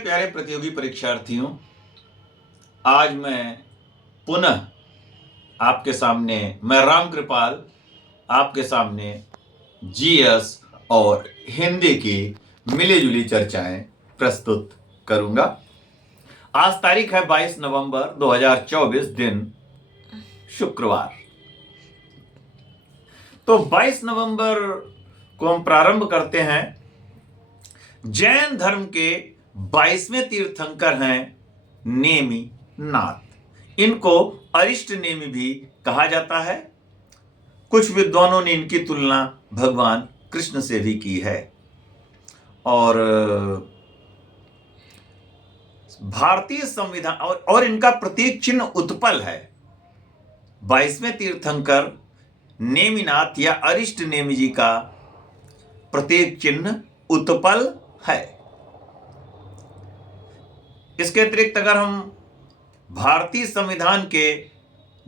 प्यारे प्रतियोगी परीक्षार्थियों, आज मैं पुनः आपके सामने राम कृपाल आपके सामने जीएस और हिंदी की मिली-जुली चर्चाएं प्रस्तुत करूंगा। आज तारीख है 22 नवंबर 2024, दिन शुक्रवार। तो 22 नवंबर को हम प्रारंभ करते हैं। जैन धर्म के 22वें तीर्थंकर हैं नेमि नाथ। इनको अरिष्ट नेमि भी कहा जाता है। कुछ विद्वानों ने इनकी तुलना भगवान कृष्ण से भी की है। और भारतीय संविधान और इनका प्रतीक चिन्ह उत्पल है। 22वें तीर्थंकर नेमिनाथ या अरिष्ट नेमि जी का प्रतीक चिन्ह उत्पल है। इसके अतिरिक्त अगर हम भारतीय संविधान के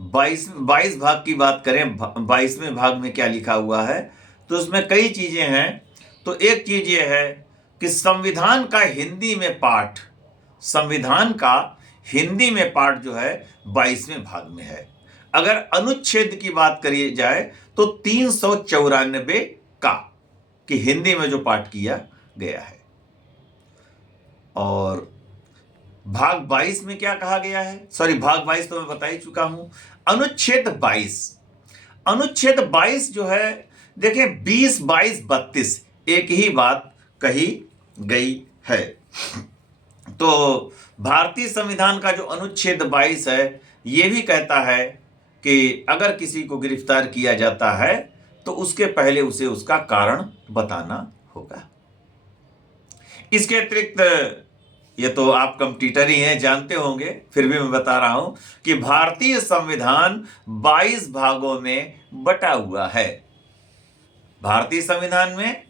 22 भाग की बात करें, 22वें भाग में क्या लिखा हुआ है, तो उसमें कई चीजें हैं। तो एक चीज ये है कि संविधान का हिंदी में पाठ जो है 22वें भाग में है। अगर अनुच्छेद की बात करी जाए तो 394 का कि हिंदी में जो पाठ किया गया है। और भाग 22 में क्या कहा गया है, भाग 22 तो मैं बता ही चुका हूं। अनुच्छेद 22 जो है, देखें 20, 22, 32 एक ही बात कही गई है। तो भारतीय संविधान का जो अनुच्छेद 22 है, यह भी कहता है कि अगर किसी को गिरफ्तार किया जाता है तो उसके पहले उसे उसका कारण बताना होगा। इसके अतिरिक्त, ये तो आप कंप्यूटर ही हैं, जानते होंगे, फिर भी मैं बता रहा हूं कि भारतीय संविधान 22 भागों में बटा हुआ है। भारतीय संविधान में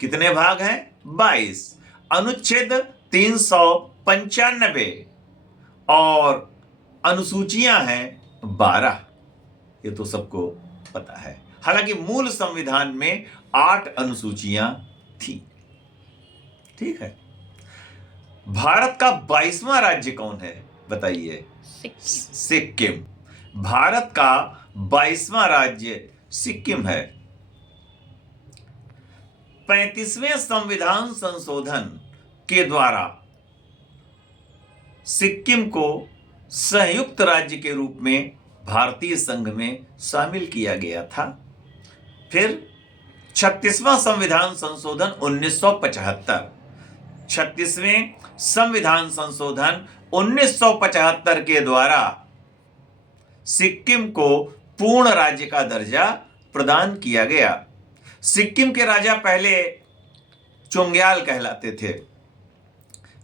कितने भाग हैं? 22। अनुच्छेद 395 और अनुसूचियां हैं 12। ये तो सबको पता है। हालांकि मूल संविधान में 8 अनुसूचियां थी। ठीक है। भारत का 22वां राज्य कौन है बताइए? सिक्किम। भारत का 22वां राज्य सिक्किम है। 35वें संविधान संशोधन के द्वारा सिक्किम को संयुक्त राज्य के रूप में भारतीय संघ में शामिल किया गया था। फिर 36वां संविधान संशोधन 1975, 36वें संविधान संशोधन 1975 के द्वारा सिक्किम को पूर्ण राज्य का दर्जा प्रदान किया गया। सिक्किम के राजा पहले चुंग्याल कहलाते थे,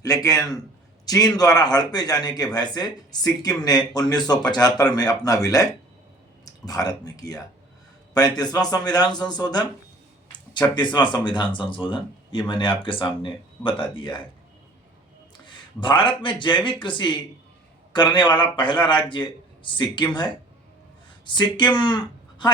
लेकिन चीन द्वारा हड़पे जाने के भय से सिक्किम ने 1975 में अपना विलय भारत में किया। 35वां संविधान संशोधन, 36वां संविधान संशोधन, ये मैंने आपके सामने बता दिया है। भारत में जैविक कृषि करने वाला पहला राज्य सिक्किम है।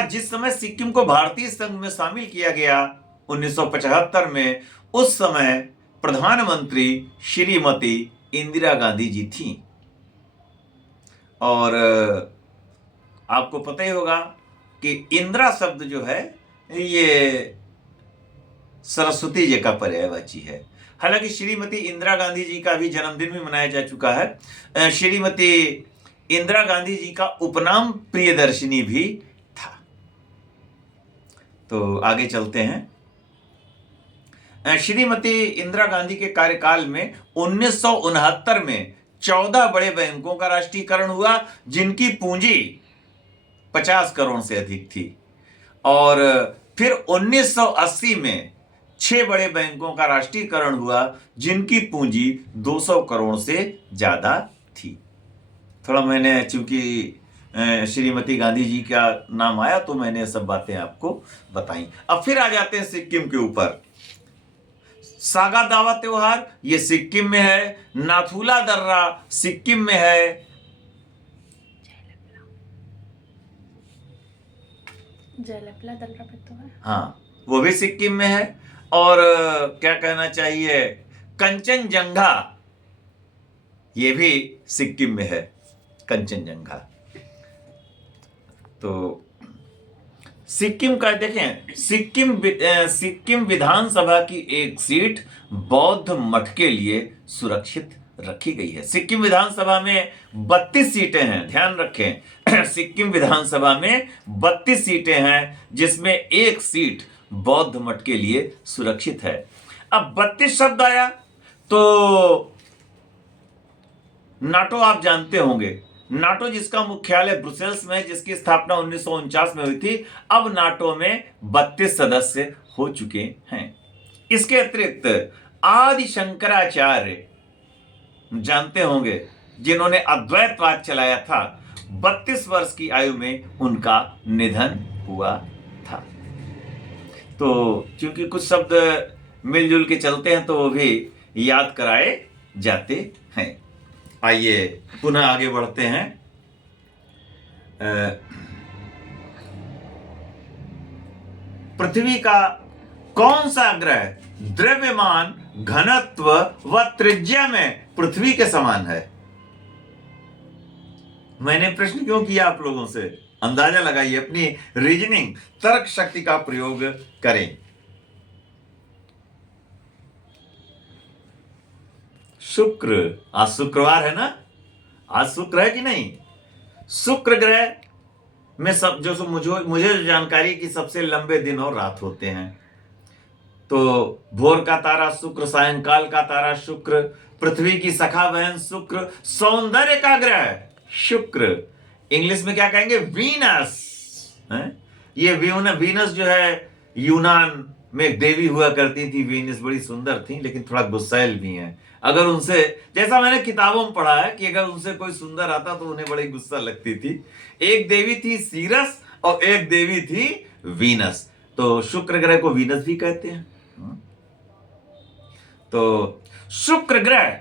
जिस समय सिक्किम को भारतीय संघ में शामिल किया गया 1975 में, उस समय प्रधानमंत्री श्रीमती इंदिरा गांधी जी थी। और आपको पता ही होगा कि इंदिरा शब्द जो है, ये सरस्वती जी का पर्यायवाची है। हालांकि श्रीमती इंदिरा गांधी जी का भी जन्मदिन भी मनाया जा चुका है। श्रीमती इंदिरा गांधी जी का उपनाम प्रियदर्शिनी भी था। तो आगे चलते हैं। श्रीमती इंदिरा गांधी के कार्यकाल में 1969 में 14 बड़े बैंकों का राष्ट्रीयकरण हुआ, जिनकी पूंजी 50 करोड़ से अधिक थी। और फिर 1980 में 6 बड़े बैंकों का राष्ट्रीयकरण हुआ, जिनकी पूंजी 200 करोड़ से ज्यादा थी। थोड़ा मैंने, चूंकि श्रीमती गांधी जी का नाम आया तो मैंने सब बातें आपको बताई। अब फिर आ जाते हैं सिक्किम के ऊपर। सागा दावा त्योहार ये सिक्किम में है। नाथुला दर्रा सिक्किम में है। हाँ, वो भी सिक्किम में है। और क्या कहना चाहिए, कंचनजंगा ये भी सिक्किम में है, कंचनजंगा। तो सिक्किम का देखें, सिक्किम विधानसभा की एक सीट बौद्ध मठ के लिए सुरक्षित रखी गई है। सिक्किम विधानसभा में 32 सीटें हैं, ध्यान रखें। सिक्किम विधानसभा में 32 सीटें हैं, जिसमें एक सीट बौद्ध मठ के लिए सुरक्षित है। अब 32 शब्द आया तो नाटो आप जानते होंगे। नाटो जिसका मुख्यालय ब्रुसेल्स में है, जिसकी स्थापना 1949 में हुई थी, अब नाटो में 32 सदस्य हो चुके हैं। इसके अतिरिक्त आदि शंकराचार्य जानते होंगे, जिन्होंने अद्वैतवाद चलाया था, 32 वर्ष की आयु में उनका निधन हुआ था। तो क्योंकि कुछ शब्द मिलजुल के चलते हैं तो वो भी याद कराए जाते हैं। आइए पुनः आगे बढ़ते हैं। पृथ्वी का कौन सा ग्रह द्रव्यमान, घनत्व व त्रिज्या में पृथ्वी के समान है? मैंने प्रश्न क्यों किया आप लोगों से? अंदाजा लगाइए, अपनी रीजनिंग, तर्क शक्ति का प्रयोग करें। शुक्र। आज शुक्रवार है ना? आज शुक्र है कि नहीं? शुक्र ग्रह में सब जो मुझे जानकारी की सबसे लंबे दिन और रात होते हैं। तो भोर का तारा शुक्र, सायंकाल का तारा शुक्र, पृथ्वी की सखा बहन शुक्र, सौंदर्य का ग्रह शुक्र। इंग्लिश में क्या कहेंगे? वीनस। ये वीनस जो है, यूनान में एक देवी हुआ करती थी, वीनस, बड़ी सुंदर थी, लेकिन थोड़ा गुस्सैल भी है। अगर उनसे, जैसा मैंने किताबों में पढ़ा है कि अगर उनसे कोई सुंदर आता तो उन्हें बड़ी गुस्सा लगती थी। एक देवी थी सीरस और एक देवी थी वीनस। तो शुक्र ग्रह को वीनस भी कहते हैं। तो शुक्र ग्रह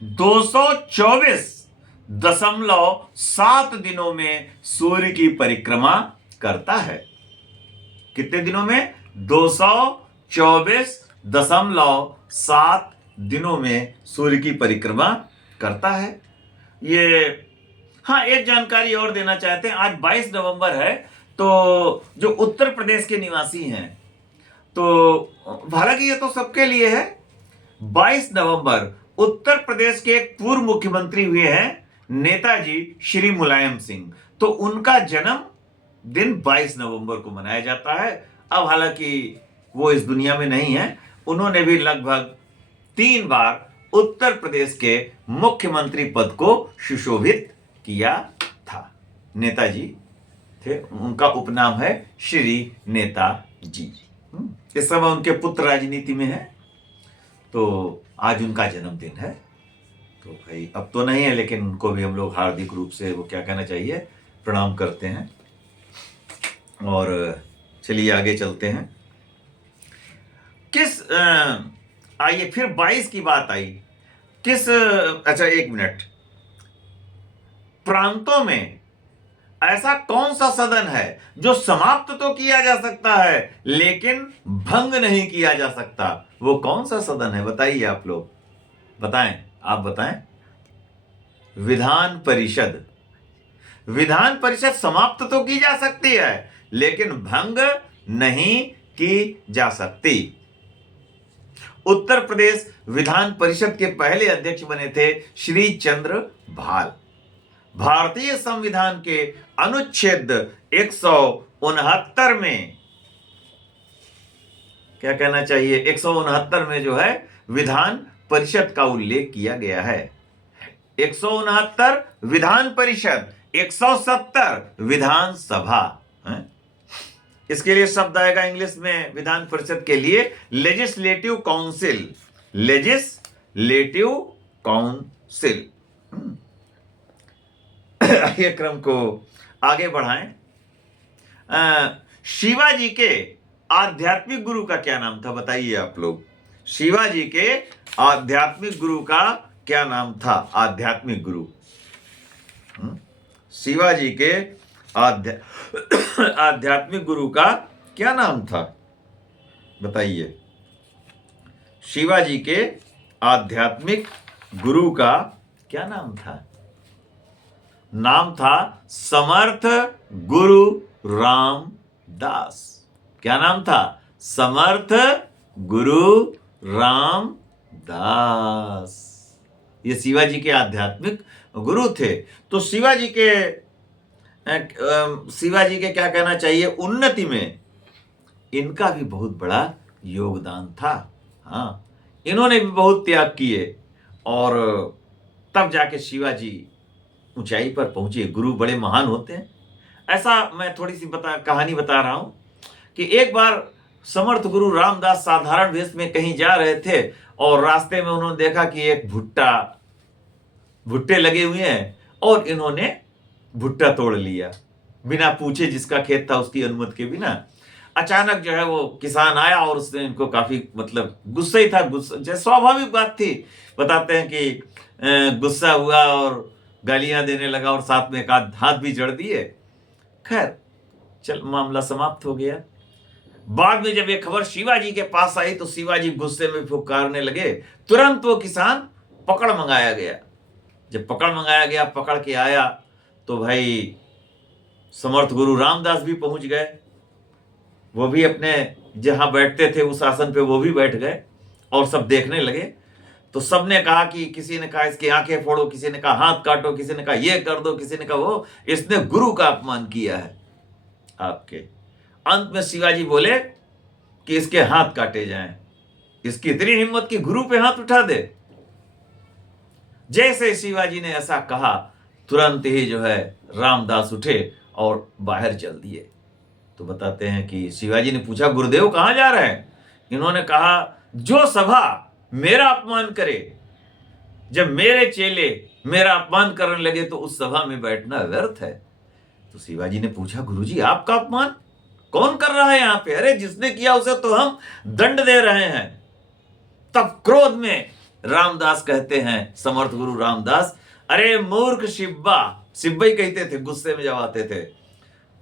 224.7 दिनों में सूर्य की परिक्रमा करता है। कितने दिनों में? 224.7 दिनों में सूर्य की परिक्रमा करता है। ये, हाँ, एक जानकारी और देना चाहते हैं। आज 22 नवंबर है, तो जो उत्तर प्रदेश के निवासी हैं, तो हालांकि ये तो सबके लिए है, 22 नवंबर उत्तर प्रदेश के एक पूर्व मुख्यमंत्री हुए हैं नेताजी श्री मुलायम सिंह, तो उनका जन्म दिन 22 नवंबर को मनाया जाता है। अब हालांकि वो इस दुनिया में नहीं है, उन्होंने भी लगभग 3 बार उत्तर प्रदेश के मुख्यमंत्री पद को सुशोभित किया था। नेताजी थे, उनका उपनाम है श्री नेताजी। इस समय उनके पुत्र राजनीति में है, तो आज उनका जन्मदिन है। तो भाई अब तो नहीं है, लेकिन उनको भी हम लोग हार्दिक रूप से, वो क्या कहना चाहिए, प्रणाम करते हैं। और चलिए आगे चलते हैं। आइए फिर 22 की बात आई। अच्छा एक मिनट, प्रांतों में ऐसा कौन सा सदन है जो समाप्त तो किया जा सकता है लेकिन भंग नहीं किया जा सकता? वो कौन सा सदन है? बताइए आप लोग, बताएं, आप बताएं। विधान परिषद। विधान परिषद समाप्त तो की जा सकती है लेकिन भंग नहीं की जा सकती। उत्तर प्रदेश विधान परिषद के पहले अध्यक्ष बने थे श्री चंद्र भाल। भारतीय संविधान के अनुच्छेद 169 में, क्या कहना चाहिए, 169 में जो है विधान परिषद का उल्लेख किया गया है। 169 विधान परिषद, 170 विधानसभा। इसके लिए शब्द आएगा इंग्लिश में विधान परिषद के लिए लेजिस्लेटिव काउंसिल। Legislative council. ये क्रम को आगे बढ़ाएं। शिवाजी के आध्यात्मिक गुरु का क्या नाम था? बताइए आप लोग। शिवाजी के आध्यात्मिक गुरु का क्या नाम था? आध्यात्मिक गुरु, शिवाजी के आध्यात्मिक गुरु का क्या नाम था? बताइए। शिवाजी के आध्यात्मिक गुरु का क्या नाम था? नाम था समर्थ गुरु रामदास। क्या नाम था? समर्थ गुरु रामदास। ये शिवाजी के आध्यात्मिक गुरु थे। तो शिवाजी के क्या कहना चाहिए, उन्नति में इनका भी बहुत बड़ा योगदान था। हाँ, इन्होंने भी बहुत त्याग किए और तब जाके शिवाजी ऊंचाई पर पहुंचे। गुरु बड़े महान होते हैं। ऐसा मैं थोड़ी सी कहानी बता रहा हूं कि एक बार समर्थ गुरु रामदास साधारण वेश में कहीं जा रहे थे और रास्ते में उन्होंने देखा कि एक भुट्टे लगे हुए हैं और इन्होंने भुट्टा तोड़ लिया बिना पूछे, जिसका खेत था उसकी अनुमति के बिना। अचानक जो है वो किसान आया और उसने इनको काफी गुस्सा ही था, गुस्सा जैसे स्वाभाविक बात थी। बताते हैं कि गुस्सा हुआ और गालियां देने लगा और साथ में एक हाथ भी जड़ दिए। खैर चल, मामला समाप्त हो गया। बाद में जब ये खबर शिवाजी के पास आई तो शिवाजी गुस्से में फुकारने लगे। तुरंत वो किसान पकड़ मंगाया गया। जब पकड़ मंगाया गया, पकड़ के आया तो भाई समर्थ गुरु रामदास भी पहुंच गए। वो भी अपने जहां बैठते थे उस आसन पे वो भी बैठ गए और सब देखने लगे। तो सबने कहा कि, किसी ने कहा इसकी आंखें फोड़ो, किसी ने कहा हाथ काटो, किसी ने कहा ये कर दो, किसी ने कहा वो, इसने गुरु का अपमान किया है आपके। अंत में शिवाजी बोले कि इसके हाथ काटे जाएं। इसकी इतनी हिम्मत कि गुरु पे हाथ उठा दे। जैसे शिवाजी ने ऐसा कहा, तुरंत ही जो है रामदास उठे और बाहर चल दिए। तो बताते हैं कि शिवाजी ने पूछा, गुरुदेव कहां जा रहे हैं? इन्होंने कहा, जो सभा मेरा अपमान करे, जब मेरे चेले मेरा अपमान करने लगे तो उस सभा में बैठना व्यर्थ है। तो शिवाजी ने पूछा, गुरुजी आपका अपमान कौन कर रहा है यहां पे? अरे जिसने किया उसे तो हम दंड दे रहे हैं। तब क्रोध में रामदास कहते हैं, समर्थ गुरु रामदास, अरे मूर्ख शिब्बा, शिब्बा ही कहते थे गुस्से में जब आते थे,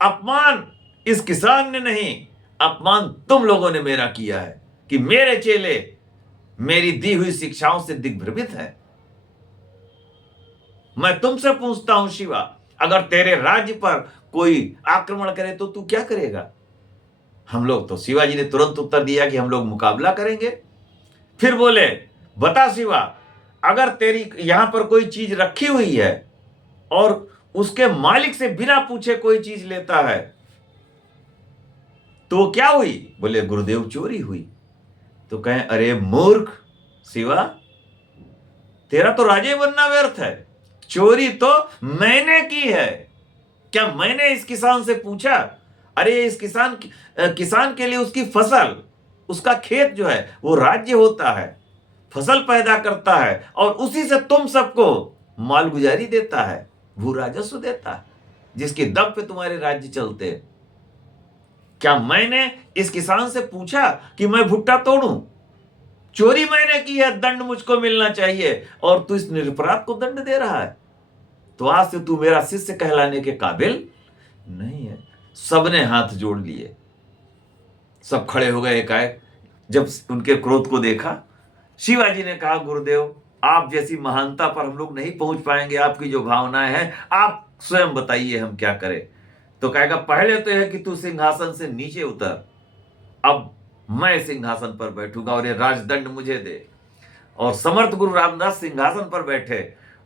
अपमान इस किसान ने नहीं, अपमान तुम लोगों ने मेरा किया है कि मेरे चेले मेरी दी हुई शिक्षाओं से दिग्भ्रमित है। मैं तुमसे पूछता हूं शिवा, अगर तेरे राज्य पर कोई आक्रमण करे तो तू क्या करेगा? हम लोग तो, शिवाजी ने तुरंत उत्तर दिया कि हम लोग मुकाबला करेंगे। फिर बोले, बता शिवा, अगर तेरी यहां पर कोई चीज रखी हुई है और उसके मालिक से बिना पूछे कोई चीज लेता है तो क्या हुई? बोले, गुरुदेव चोरी हुई। तो कहें, अरे मूर्ख शिवा, तेरा तो राजे बनना व्यर्थ है। चोरी तो मैंने की है। क्या मैंने इस किसान से पूछा? अरे इस किसान के लिए उसकी फसल, उसका खेत जो है वो राज्य होता है, फसल पैदा करता है और उसी से तुम सबको मालगुजारी देता है, भू राजस्व देता है, जिसके दम पे तुम्हारे राज्य चलते हैं। क्या मैंने इस किसान से पूछा कि मैं भुट्टा तोड़ूं? चोरी मैंने की है, दंड मुझको मिलना चाहिए और तू इस निरपराध को दंड दे रहा है। तो आज से तू मेरा शिष्य कहलाने के काबिल नहीं है। सबने हाथ जोड़ लिए, सब खड़े हो गए एकाएक। जब उनके क्रोध को देखा, शिवाजी ने कहा, गुरुदेव आप जैसी महानता पर हम लोग नहीं पहुंच पाएंगे। आपकी जो भावनाएं हैं आप स्वयं बताइए हम क्या करें। तो कहेगा, पहले तो यह कि तू सिंहासन से नीचे उतर, अब मैं सिंहासन पर बैठूंगा और ये राजदंड मुझे दे। और समर्थ गुरु रामदास सिंहासन पर बैठे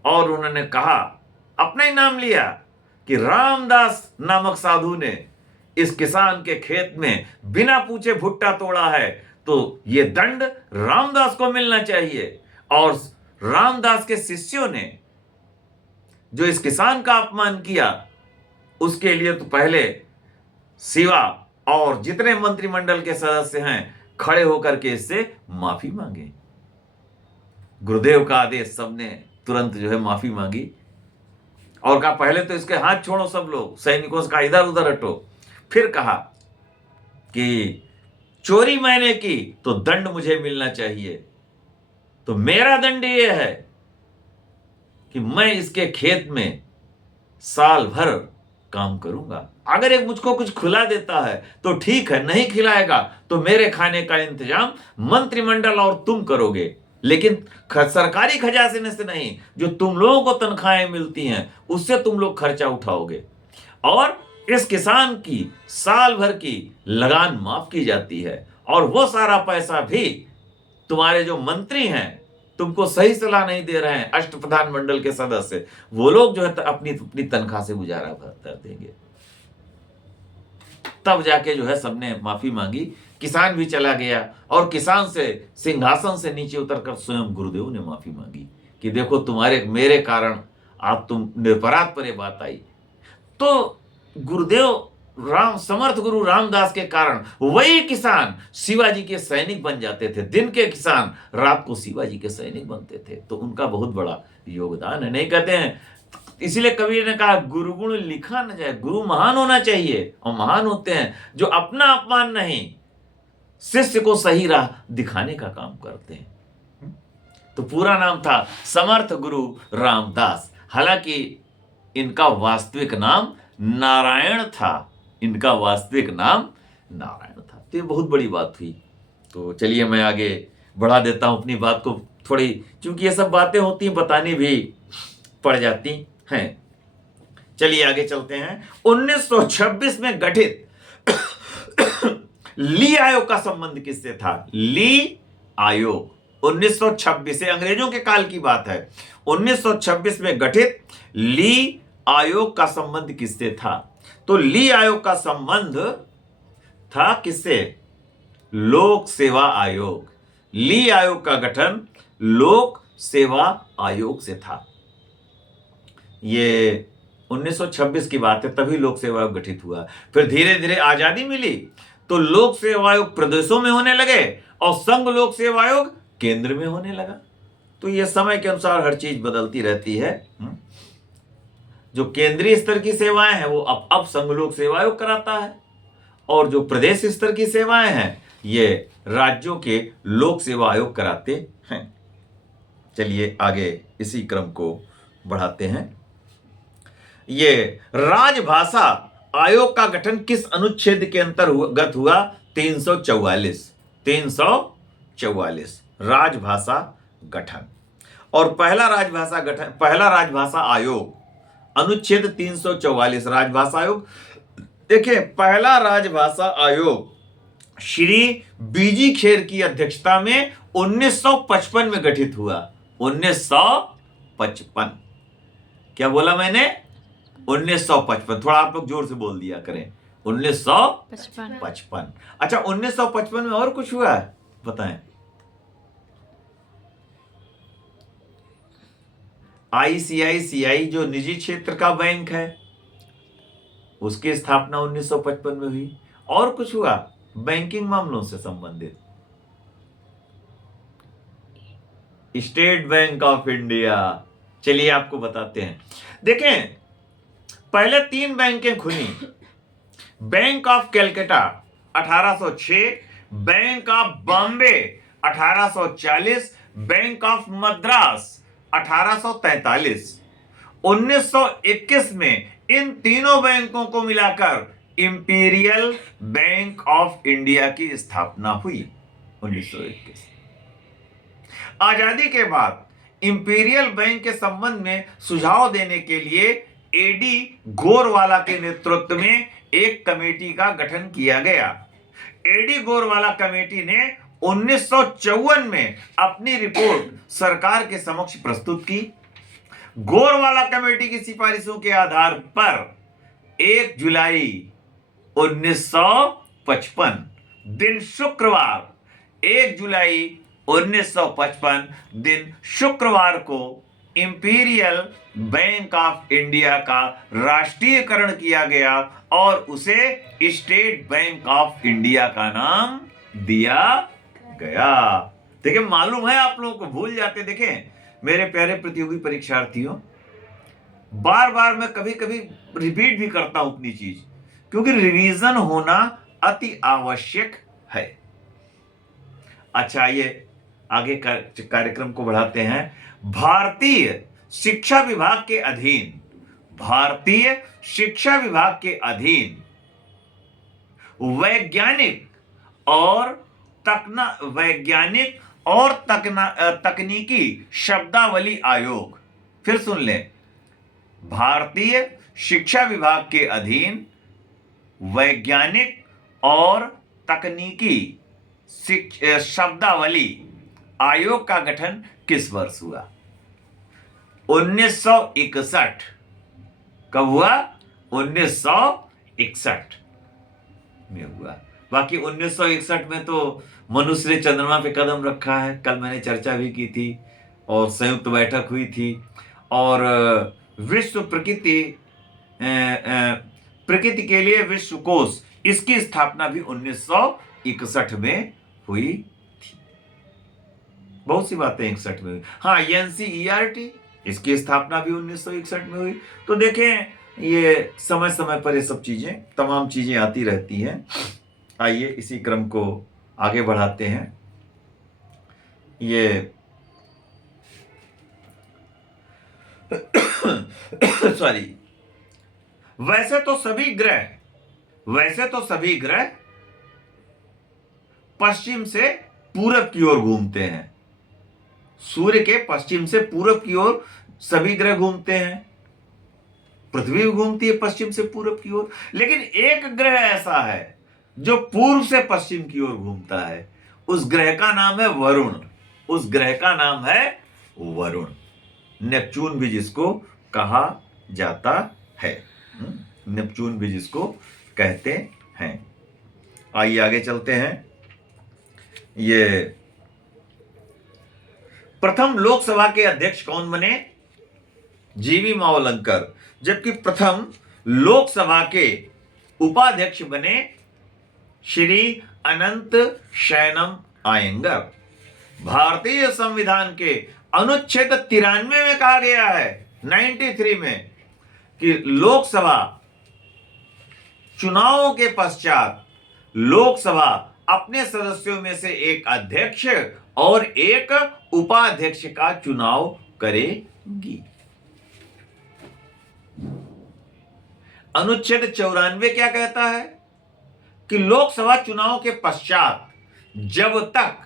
और उन्होंने कहा, अपना ही नाम लिया कि रामदास नामक साधु ने इस किसान के खेत में बिना पूछे भुट्टा तोड़ा है, तो ये दंड रामदास को मिलना चाहिए। और रामदास के शिष्यों ने जो इस किसान का अपमान किया, उसके लिए तो पहले शिवा और जितने मंत्रिमंडल के सदस्य हैं खड़े होकर के इससे माफी मांगे। गुरुदेव का आदेश, सबने तुरंत जो है माफी मांगी और कहा, पहले तो इसके हाथ छोड़ो सब लोग, सैनिकों से कहा इधर उधर हटो। फिर कहा कि चोरी मैंने की तो दंड मुझे मिलना चाहिए। तो मेरा दंड यह है कि मैं इसके खेत में साल भर काम करूंगा। अगर एक मुझको कुछ खिला देता है तो ठीक है, नहीं खिलाएगा तो मेरे खाने का इंतजाम मंत्रिमंडल और तुम करोगे। लेकिन सरकारी खजाने से नहीं, जो तुम लोगों को तनख्वाहें मिलती हैं उससे तुम लोग खर्चा उठाओगे। और इस किसान की साल भर की लगान माफ की जाती है, और वो सारा पैसा भी तुम्हारे जो मंत्री हैं, तुमको सही सलाह नहीं दे रहे हैं, अष्टप्रधान मंडल के सदस्य, वो लोग जो है अपनी अपनी तनख्वाह से गुजारा कर देंगे। तब जाके जो है सबने माफी मांगी, किसान भी चला गया, और किसान से सिंहासन से नीचे उतरकर स्वयं गुरुदेव ने माफी मांगी कि देखो तुम्हारे मेरे कारण आप तुम निरपराध पर ये बात आई। तो गुरुदेव राम समर्थ गुरु रामदास के कारण वही किसान शिवाजी के सैनिक बन जाते थे। दिन के किसान रात को शिवाजी के सैनिक बनते थे। तो उनका बहुत बड़ा योगदान है। नहीं कहते हैं, इसीलिए कबीर ने कहा गुरु गुण लिखा न जाए, गुरु महान होना चाहिए, और महान होते हैं जो अपना अपमान नहीं, शिष्य को सही राह दिखाने का काम करते हैं। तो पूरा नाम था समर्थ गुरु रामदास। हालांकि इनका वास्तविक नाम नारायण था, इनका वास्तविक नाम नारायण था। तो ये बहुत बड़ी बात हुई। तो चलिए मैं आगे बढ़ा देता हूं अपनी बात को थोड़ी, क्योंकि ये सब बातें होती हैं, बतानी भी पड़ जाती हैं। चलिए आगे चलते हैं। 1926 में गठित ली आयोग का संबंध किससे था? ली आयोग 1926 से, अंग्रेजों के काल की बात है। 1926 में गठित ली आयोग का संबंध किससे था? तो ली आयोग का संबंध था किससे? लोक सेवा आयोग। ली आयोग का गठन लोक सेवा आयोग से था। ये 1926 की बात है, तभी लोक सेवा आयोग गठित हुआ। फिर धीरे धीरे आजादी मिली तो लोक सेवा आयोग प्रदेशों में होने लगे और संघ लोक सेवा आयोग केंद्र में होने लगा। तो ये समय के अनुसार हर चीज बदलती रहती है। जो केंद्रीय स्तर की सेवाएं हैं वो अब संघ लोक सेवा आयोग कराता है, और जो प्रदेश स्तर की सेवाएं हैं ये राज्यों के लोक सेवा आयोग कराते हैं। चलिए आगे इसी क्रम को बढ़ाते हैं। ये राजभाषा आयोग का गठन किस अनुच्छेद के अंतर्गत हुआ? 344 राजभाषा गठन। और पहला राजभाषा आयोग अनुच्छेद 344 राजभाषा आयोग। देखिए, पहला राजभाषा आयोग श्री बीजी खेर की अध्यक्षता में 1955 में गठित हुआ। 1955, क्या बोला मैंने? 1955। थोड़ा आप लोग जोर से बोल दिया करें। 1955। अच्छा, 1955 में और कुछ हुआ है, बताएं। आईसीआईसीआई जो निजी क्षेत्र का बैंक है, उसकी स्थापना 1955 में हुई। और कुछ हुआ बैंकिंग मामलों से संबंधित? State bank of India. चलिए आपको बताते हैं। देखें, पहले 3 बैंकें खुली। Bank of Calcutta 1806, bank of Bombay 1840, bank of Madras 1843। 1921 में इन तीनों बैंकों को मिलाकर इंपीरियल बैंक ऑफ इंडिया की स्थापना हुई। 1921। आजादी के बाद इंपीरियल बैंक के संबंध में सुझाव देने के लिए एडी गोरवाला के नेतृत्व में एक कमेटी का गठन किया गया। एडी गोरवाला कमेटी ने 1954 में अपनी रिपोर्ट सरकार के समक्ष प्रस्तुत की। गोरवाला कमेटी की सिफारिशों के आधार पर 1 जुलाई 1955 दिन शुक्रवार, 1 जुलाई 1955 दिन शुक्रवार को इंपीरियल बैंक ऑफ इंडिया का राष्ट्रीयकरण किया गया और उसे स्टेट बैंक ऑफ इंडिया का नाम दिया गया। देखिए, मालूम है आप लोगों को, भूल जाते। देखें मेरे प्यारे प्रतियोगी परीक्षार्थियों, बार बार मैं कभी कभी रिपीट भी करता हूं अपनी चीज, क्योंकि रिवीजन होना अति आवश्यक है। अच्छा, ये आगे कार्यक्रम को बढ़ाते हैं। भारतीय शिक्षा विभाग के अधीन वैज्ञानिक और तकनीकी शब्दावली आयोग। फिर सुन लें, भारतीय शिक्षा विभाग के अधीन वैज्ञानिक और तकनीकी शब्दावली आयोग का गठन किस वर्ष हुआ? 1961। कब हुआ? 1961 में हुआ। बाकी 1961 में तो मनुष्य ने चंद्रमा पे कदम रखा है, कल मैंने चर्चा भी की थी, और संयुक्त बैठक हुई थी, और विश्व प्रकृति के लिए विश्व कोश, इसकी स्थापना भी 1961 में हुई थी। बहुत सी बातें 61 में हुई। हाँ, एनसीईआरटी, इसकी स्थापना भी 1961 में हुई। तो देखें, ये समय समय पर ये सब चीजें, तमाम चीजें आती रहती हैं। आइए इसी क्रम को आगे बढ़ाते हैं। ये सॉरी, वैसे तो सभी ग्रह पश्चिम से पूरब की ओर घूमते हैं। सूर्य के पश्चिम से पूरब की ओर सभी ग्रह घूमते हैं। पृथ्वी भी घूमती है पश्चिम से पूरब की ओर, लेकिन एक ग्रह ऐसा है जो पूर्व से पश्चिम की ओर घूमता है। उस ग्रह का नाम है वरुण। नेपच्यून भी जिसको कहा जाता है, नेपच्यून भी जिसको कहते हैं। आइए आगे चलते हैं। ये प्रथम लोकसभा के अध्यक्ष कौन बने? जीवी मावलंकर। जबकि प्रथम लोकसभा के उपाध्यक्ष बने श्री अनंत शयनम आयंगर। भारतीय संविधान के अनुच्छेद 93 में कहा गया है, 93 में, कि लोकसभा चुनावों के पश्चात लोकसभा अपने सदस्यों में से एक अध्यक्ष और एक उपाध्यक्ष का चुनाव करेगी। अनुच्छेद 94 क्या कहता है? कि लोकसभा चुनाव के पश्चात जब तक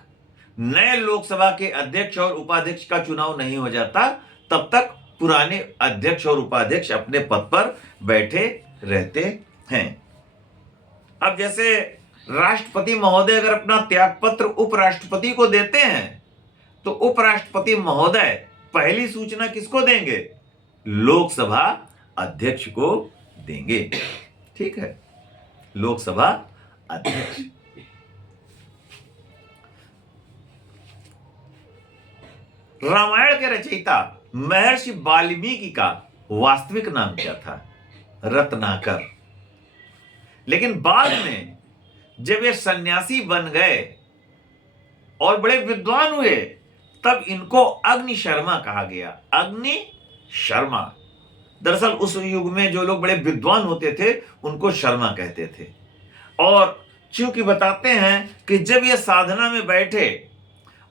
नए लोकसभा के अध्यक्ष और उपाध्यक्ष का चुनाव नहीं हो जाता, तब तक पुराने अध्यक्ष और उपाध्यक्ष अपने पद पर बैठे रहते हैं। अब जैसे राष्ट्रपति महोदय अगर अपना त्यागपत्र उपराष्ट्रपति को देते हैं, तो उपराष्ट्रपति महोदय पहली सूचना किसको देंगे? लोकसभा अध्यक्ष को देंगे। ठीक है, लोकसभा अध्यक्ष। रामायण के रचयिता महर्षि वाल्मीकि का वास्तविक नाम क्या था? रत्नाकर। लेकिन बाद में जब ये सन्यासी बन गए और बड़े विद्वान हुए, तब इनको अग्नि शर्मा कहा गया। अग्नि शर्मा। दरअसल उस युग में जो लोग बड़े विद्वान होते थे उनको शर्मा कहते थे। और चूंकि बताते हैं कि जब ये साधना में बैठे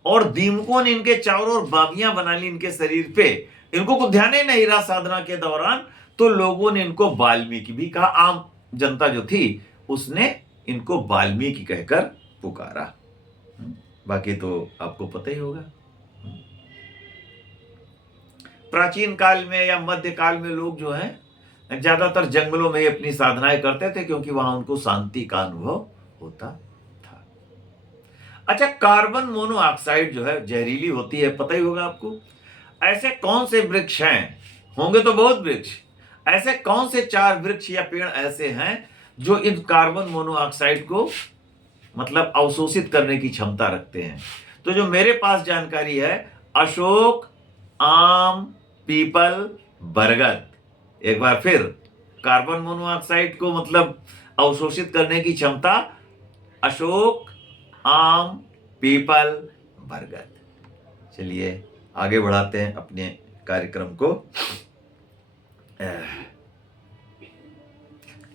और दीमकों ने इनके चारों ओर बाबियां बना ली इनके शरीर पे, इनको कुछ ध्यान ही नहीं रहा साधना के दौरान, तो लोगों ने इनको वाल्मीकि भी कहा। आम जनता जो थी उसने इनको वाल्मीकि कहकर पुकारा। बाकी तो आपको पता ही होगा। प्राचीन काल में या मध्य काल में लोग जो हैं ज्यादातर जंगलों में अपनी साधनाएं करते थे, क्योंकि वहां उनको शांति का अनुभव होता था। अच्छा, कार्बन मोनोऑक्साइड जो है जहरीली होती है, पता ही होगा आपको। ऐसे कौन से वृक्ष हैं, होंगे तो बहुत वृक्ष, ऐसे कौन से 4 वृक्ष या पेड़ ऐसे हैं जो इन कार्बन मोनोऑक्साइड को मतलब अवशोषित करने की क्षमता रखते हैं? तो जो मेरे पास जानकारी है, अशोक, आम, पीपल, बरगद। एक बार फिर, कार्बन मोनोऑक्साइड को मतलब अवशोषित करने की क्षमता अशोक, आम, पीपल, बरगद। चलिए आगे बढ़ाते हैं अपने कार्यक्रम को।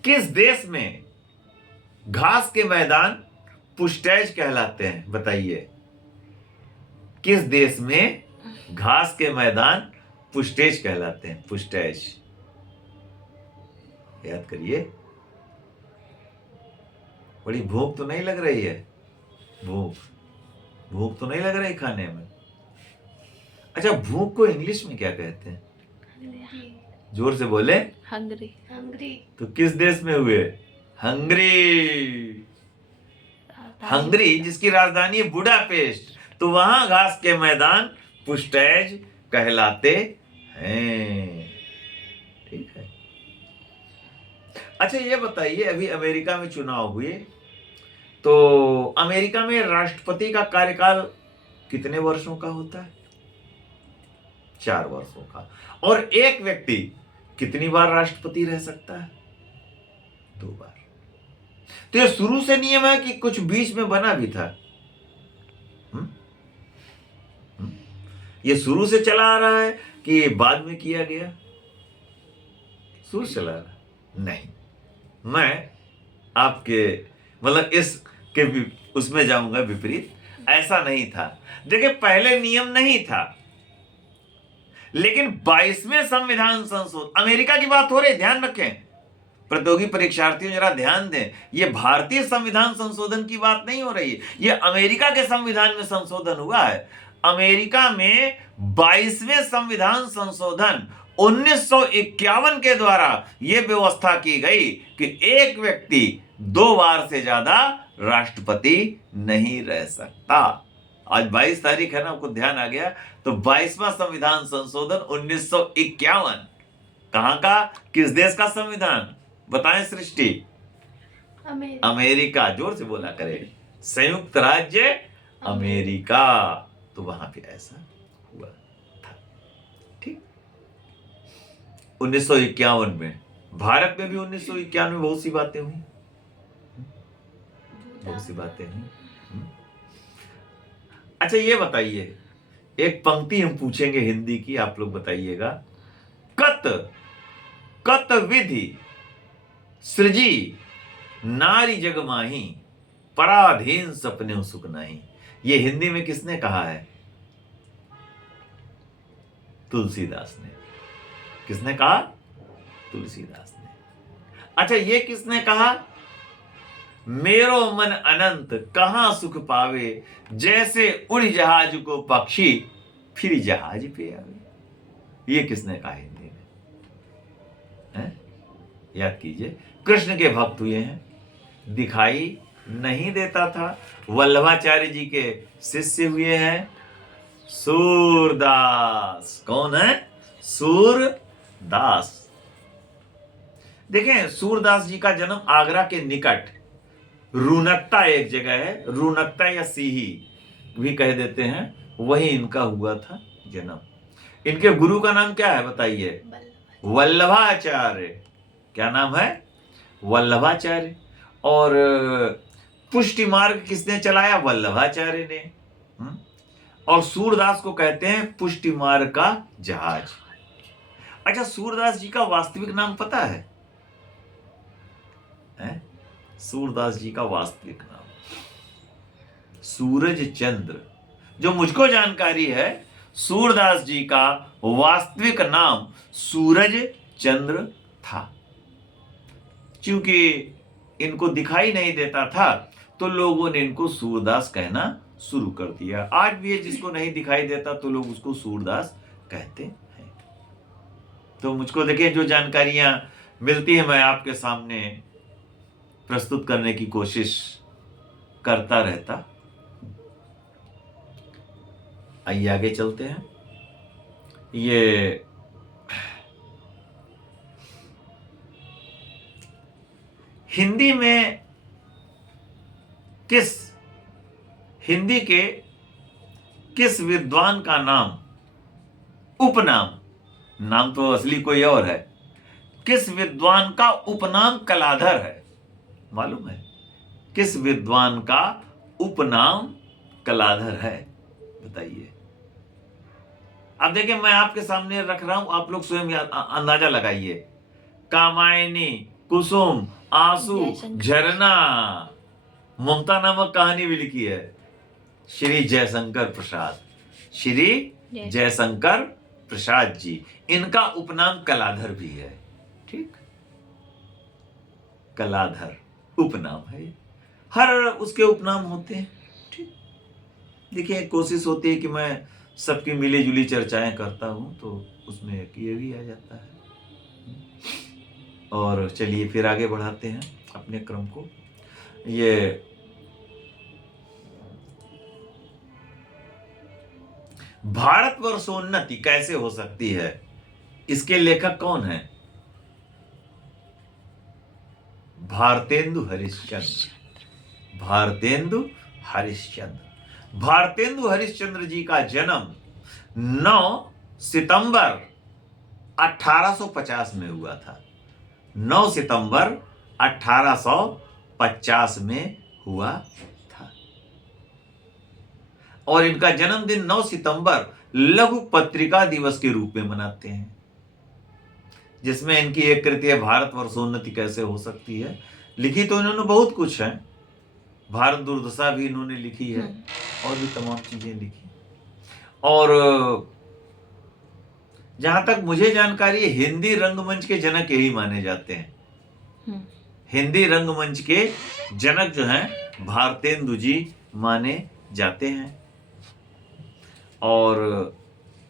किस देश में घास के मैदान पुष्टैज कहलाते हैं? बताइए, किस देश में घास के मैदान पुष्टैज कहलाते हैं? पुष्टैज, याद करिए। बड़ी भूख तो नहीं लग रही है? भूख भूख तो नहीं लग रही खाने में? अच्छा, भूख को इंग्लिश में क्या कहते हैं? जोर से बोले। हंग्री। हंग्री। तो किस देश में हुए? हंगरी। हंगरी जिसकी राजधानी है बुडापेस्ट, तो वहां घास के मैदान पुस्टैज कहलाते हैं। ठीक है। अच्छा ये बताइए, अभी अमेरिका में चुनाव हुए, तो अमेरिका में राष्ट्रपति का कार्यकाल कितने वर्षों का होता है? 4 वर्षों का। और एक व्यक्ति कितनी बार राष्ट्रपति रह सकता है? 2 बार। तो ये शुरू से नियम है कि कुछ बीच में बना भी था? ये शुरू से चला आ रहा है कि बाद में किया गया? शुरू से चला रहा नहीं। मैं आपके मतलब इसके उसमें जाऊंगा विपरीत। ऐसा नहीं था। देखिए, पहले नियम नहीं था, लेकिन 22वें संविधान संशोधन, अमेरिका की बात हो रही, ध्यान रखें प्रतियोगी परीक्षार्थियों, जरा ध्यान दें। यह भारतीय संविधान संशोधन की बात नहीं हो रही है, यह अमेरिका के संविधान में संशोधन हुआ है। अमेरिका में 22वें संविधान संशोधन 1951 के द्वारा यह व्यवस्था की गई कि एक व्यक्ति 2 बार से ज्यादा राष्ट्रपति नहीं रह सकता। आज 22 तारीख है ना, आपको ध्यान आ गया? तो 22वां संविधान संशोधन 1951, कहां का, किस देश का संविधान बताएं सृष्टि? अमेरिका। जोर से बोला करें, संयुक्त राज्य अमेरिका। तो वहां पे ऐसा हुआ था। ठीक। 1951 में भारत में भी 1951 में बहुत सी बातें हुई, बहुत सी बातें हुई। अच्छा ये बताइए, एक पंक्ति हम पूछेंगे हिंदी की, आप लोग बताइएगा। कत विधि सृजी नारी जगमाही, पराधीन सपने सुख नहीं। ये हिंदी में किसने कहा है? तुलसीदास ने। किसने कहा? तुलसीदास ने। अच्छा ये किसने कहा? मेरो मन अनंत कहां सुख पावे, जैसे उड़ जहाज को पक्षी फिर जहाज पे आवे। ये किसने कहा हिंदी में? है? याद कीजिए। कृष्ण के भक्त हुए हैं, दिखाई नहीं देता था। वल्लभाचार्य जी के शिष्य हुए हैं सूरदास। कौन है? सूरदास। देखें, सूरदास जी का जन्म आगरा के निकट रूनकता एक जगह है, रूनकता या सीही भी कह देते हैं, वही इनका हुआ था जन्म। इनके गुरु का नाम क्या है बताइए? वल्लभाचार्य। क्या नाम है? वल्लभाचार्य। और पुष्टि मार्ग किसने चलाया? वल्लभाचार्य ने। और सूरदास को कहते हैं पुष्टि मार्ग का जहाज। अच्छा, सूरदास जी का वास्तविक नाम पता है? सूरदास जी का वास्तविक नाम सूरज चंद्र। जो मुझको जानकारी है, सूरदास जी का वास्तविक नाम सूरज चंद्र था। क्योंकि इनको दिखाई नहीं देता था, तो लोगों ने इनको सूरदास कहना शुरू कर दिया। आज भी ये जिसको नहीं दिखाई देता तो लोग उसको सूरदास कहते हैं। तो मुझको देखिए, जो जानकारियां मिलती है मैं आपके सामने प्रस्तुत करने की कोशिश करता रहता। आइए आगे चलते हैं। ये हिंदी में हिंदी के किस विद्वान का नाम, उपनाम, नाम तो असली कोई और है, किस विद्वान का उपनाम कलाधर है? मालूम है? किस विद्वान का उपनाम कलाधर है? बताइए। अब देखिए, मैं आपके सामने रख रहा हूं, आप लोग स्वयं अंदाजा लगाइए। कामायनी, कुसुम, आंसू, झरना, ममता नामक कहानी भी लिखी है श्री जयशंकर प्रसाद। श्री जयशंकर प्रसाद जी, इनका उपनाम कलाधर भी है। ठीक, कलाधर उपनाम है। हर उसके उपनाम होते हैं। ठीक, देखिए कोशिश होती है कि मैं सबकी मिली जुली चर्चाएं करता हूं, तो उसमें एक ये भी आ जाता है। और चलिए फिर आगे बढ़ाते हैं अपने क्रम को। ये भारतवर्षोन्नति कैसे हो सकती है, इसके लेखक कौन है? भारतेंदु हरिश्चंद्र। भारतेंदु हरिश्चंद्र। भारतेंदु हरिश्चंद्र जी का जन्म 9 सितंबर 1850 में हुआ था। 9 सितंबर 1850 में हुआ था। और इनका जन्मदिन 9 सितंबर लघु पत्रिका दिवस के रूप में मनाते हैं, जिसमें इनकी एक कृति है भारतवर्षोन्नति कैसे हो सकती है। लिखी तो इन्होंने बहुत कुछ है, भारत दुर्दशा भी इन्होंने लिखी है और भी तमाम चीजें लिखी। और जहां तक मुझे जानकारी है, हिंदी रंगमंच के जनक यही माने जाते हैं। हिंदी रंगमंच के जनक जो हैं भारतेंदु जी माने जाते हैं। और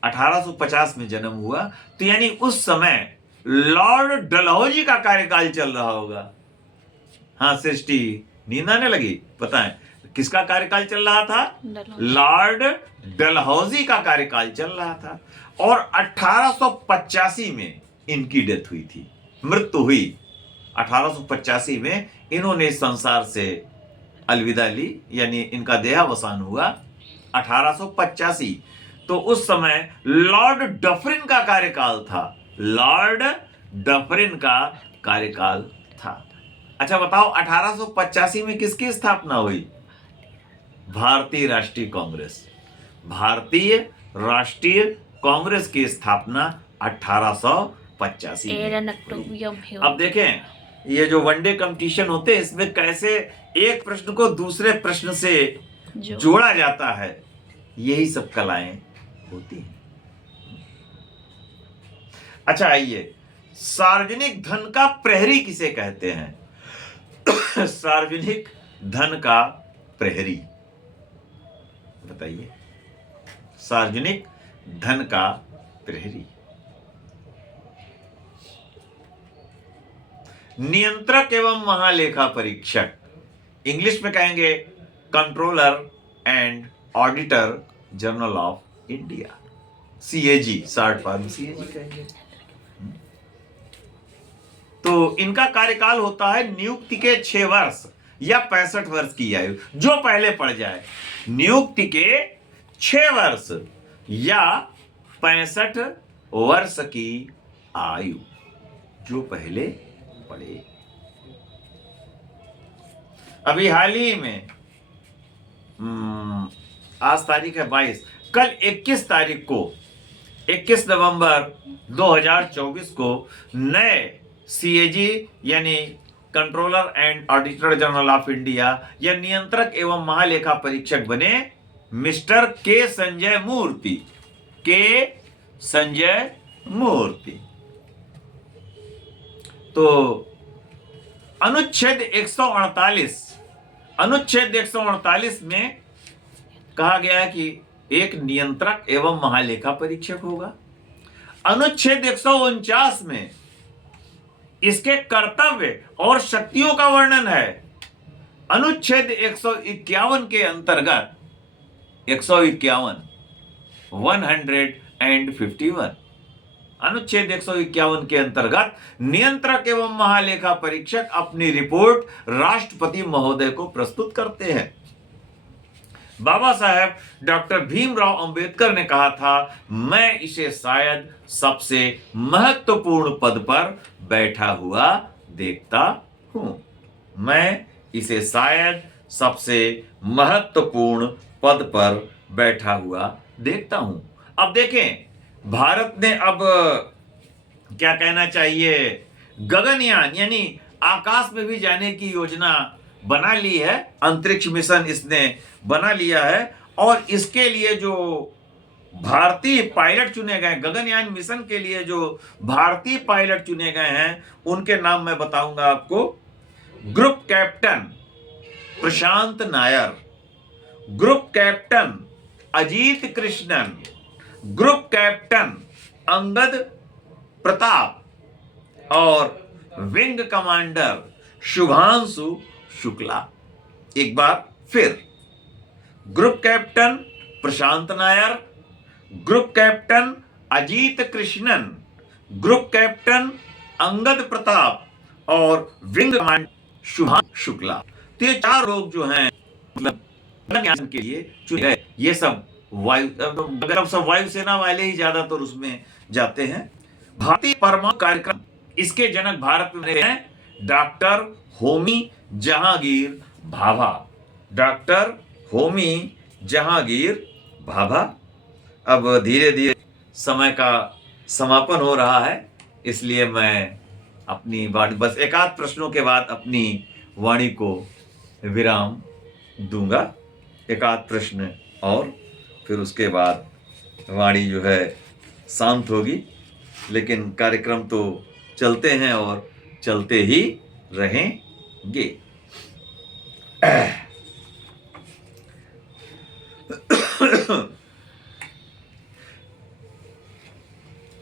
1850 में जन्म हुआ, तो यानी उस समय लॉर्ड डलहौजी का कार्यकाल चल रहा होगा। हाँ सृष्टि, नींद आने लगी? पता है किसका कार्यकाल चल रहा था? लॉर्ड डलहौजी का कार्यकाल चल रहा था। और 1885 में इनकी डेथ हुई थी, मृत्यु हुई। 1885 में इन्होंने इस संसार से अलविदा ली, यानी इनका देहावसान हुआ 1885। तो उस समय लॉर्ड डफरिन का कार्यकाल था। लॉर्ड डफरिन का कार्यकाल था। अच्छा बताओ 1885 में किसकी स्थापना हुई? भारतीय राष्ट्रीय कांग्रेस। भारतीय राष्ट्रीय कांग्रेस की स्थापना 1885 में। अब देखें ये जो वनडे कंपटीशन होते हैं, इसमें कैसे एक प्रश्न को दूसरे प्रश्न से जोड़ा जाता है, यही सब कलाएं होती हैं। अच्छा आइए, सार्वजनिक धन का प्रहरी किसे कहते हैं? सार्वजनिक धन का प्रहरी बताइए। सार्वजनिक धन का प्रहरी नियंत्रक एवं महालेखा परीक्षक, इंग्लिश में कहेंगे controller and auditor general of India, CAG, short form CAG कहेंगे। तो इनका कार्यकाल होता है नियुक्ति के 6 वर्ष या 65 वर्ष की आयु, जो पहले पड़ जाए। नियुक्ति के 6 वर्ष या 65 वर्ष की आयु, जो पहले पड़े। अभी हाल ही में आज तारीख है 22, कल 21 तारीख को 21 नवंबर 2024 को नए सीएजी यानी controller and auditor general of India या नियंत्रक एवं महालेखा परीक्षक बने मिस्टर के संजय मूर्ति। के संजय मूर्ति। तो अनुच्छेद 148 में कहा गया है कि एक नियंत्रक एवं महालेखा परीक्षक होगा। अनुच्छेद 149 में इसके कर्तव्य और शक्तियों का वर्णन है। अनुच्छेद 151 के अंतर्गत 151 151 अनुच्छेद 151 के अंतर्गत नियंत्रक एवं महालेखा परीक्षक अपनी रिपोर्ट राष्ट्रपति महोदय को प्रस्तुत करते हैं। बाबा साहेब डॉक्टर भीमराव अंबेडकर ने कहा था, मैं इसे शायद सबसे महत्वपूर्ण पद पर बैठा हुआ देखता हूं। मैं इसे शायद सबसे महत्वपूर्ण पद पर बैठा हुआ देखता हूं। अब देखें, भारत ने अब क्या कहना चाहिए, गगनयान यानी आकाश में भी जाने की योजना बना ली है। अंतरिक्ष मिशन इसने बना लिया है और इसके लिए जो भारतीय पायलट चुने गए, गगनयान मिशन के लिए जो भारतीय पायलट चुने गए हैं, उनके नाम मैं बताऊंगा आपको। Group captain Prashant Nair, group captain Ajit Krishnan, group captain Angad Pratap और विंग कमांडर शुभांशु शुक्ला। एक बार फिर, group captain Prashant Nair, group captain Ajit Krishnan, group captain Angad Pratap और विंग कमांडर शुभांशु शुक्ला। तो ये 4 लोग जो हैं मतलब ज्ञान के लिए चुने गए। ये सब वायुसेना वाले ही ज्यादातर उसमें जाते हैं। भारतीय परमाणु कार्यक्रम, इसके जनक भारत में हैं डॉक्टर होमी जहांगीर भाभा। डॉक्टर होमी जहांगीर भाभा। अब धीरे धीरे समय का समापन हो रहा है, इसलिए मैं अपनी वाणी बस एक आध प्रश्नों के बाद अपनी वाणी को विराम दूंगा। एक आध प्रश्न और फिर उसके बाद वाणी जो है शांत होगी, लेकिन कार्यक्रम तो चलते हैं और चलते ही रहेंगे।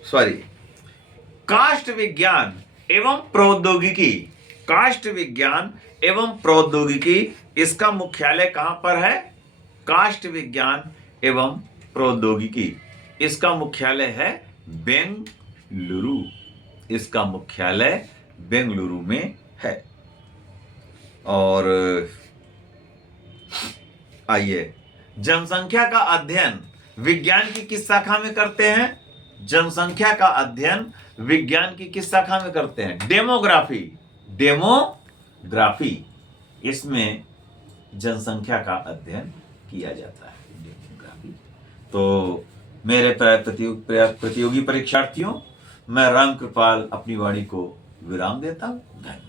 सॉरी, काष्ठ विज्ञान एवं प्रौद्योगिकी, काष्ठ विज्ञान एवं प्रौद्योगिकी, इसका मुख्यालय कहां पर है? काष्ठ विज्ञान एवं प्रौद्योगिकी, इसका मुख्यालय है बेंगलुरु। इसका मुख्यालय बेंगलुरु में है। और आइए, जनसंख्या का अध्ययन विज्ञान की किस शाखा में करते हैं? जनसंख्या का अध्ययन विज्ञान की किस शाखा में करते हैं? डेमोग्राफी। डेमोग्राफी, इसमें जनसंख्या का अध्ययन किया जाता है, डेमोग्राफी। तो मेरे प्रतियोगी परीक्षार्थियों, मैं राम कृपाल अपनी वाणी को विराम देता हूं। धन्यवाद।